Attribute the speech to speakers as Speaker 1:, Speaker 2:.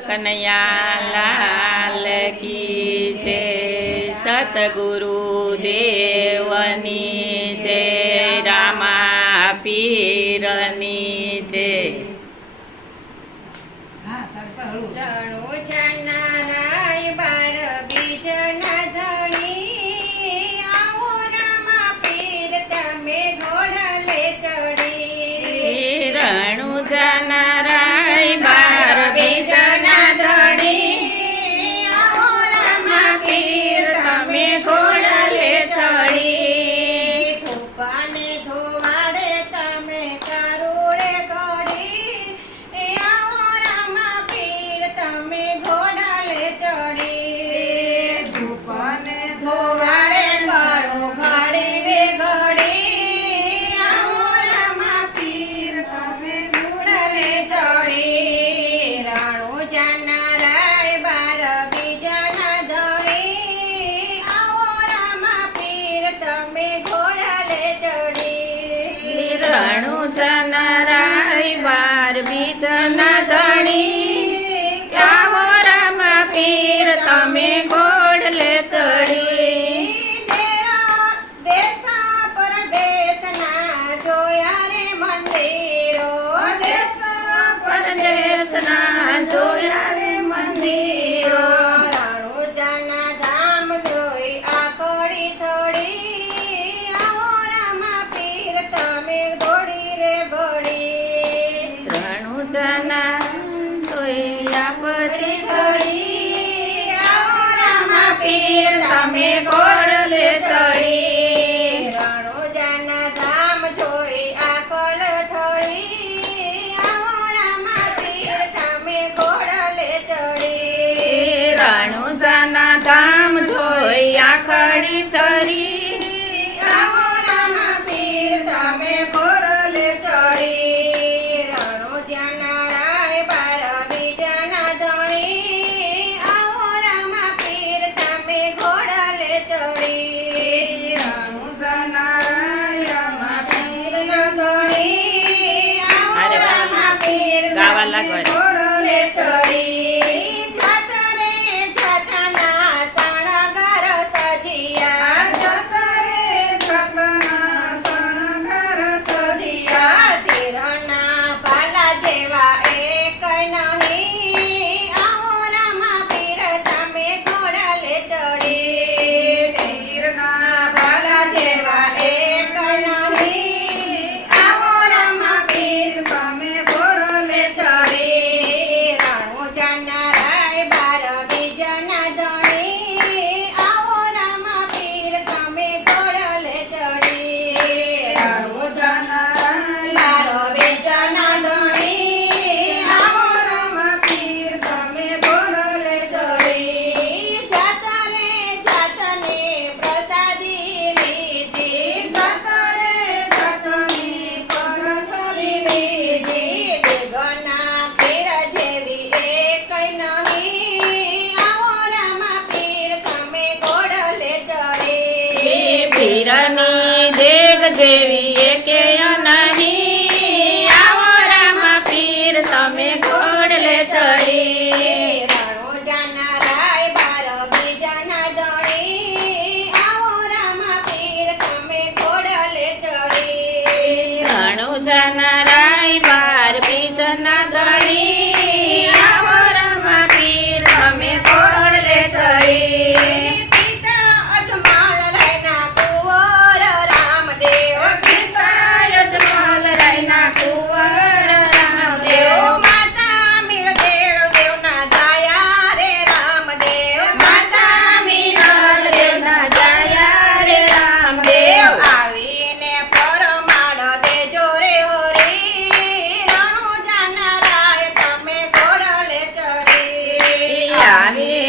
Speaker 1: કનૈયાલાલ કી છે સતગુરુ દેવની છે રામા પીરની છે.
Speaker 2: દેશના જોયા રે મંદિરો રોજાના ધામ જોઈ આ કોડી થોડી આવો રામા પીર, તમે ઘોડી રે ઘોડી રણુજાના જોઈ આ બધી થોડી આવો લે ચડી.
Speaker 1: journey. يعني.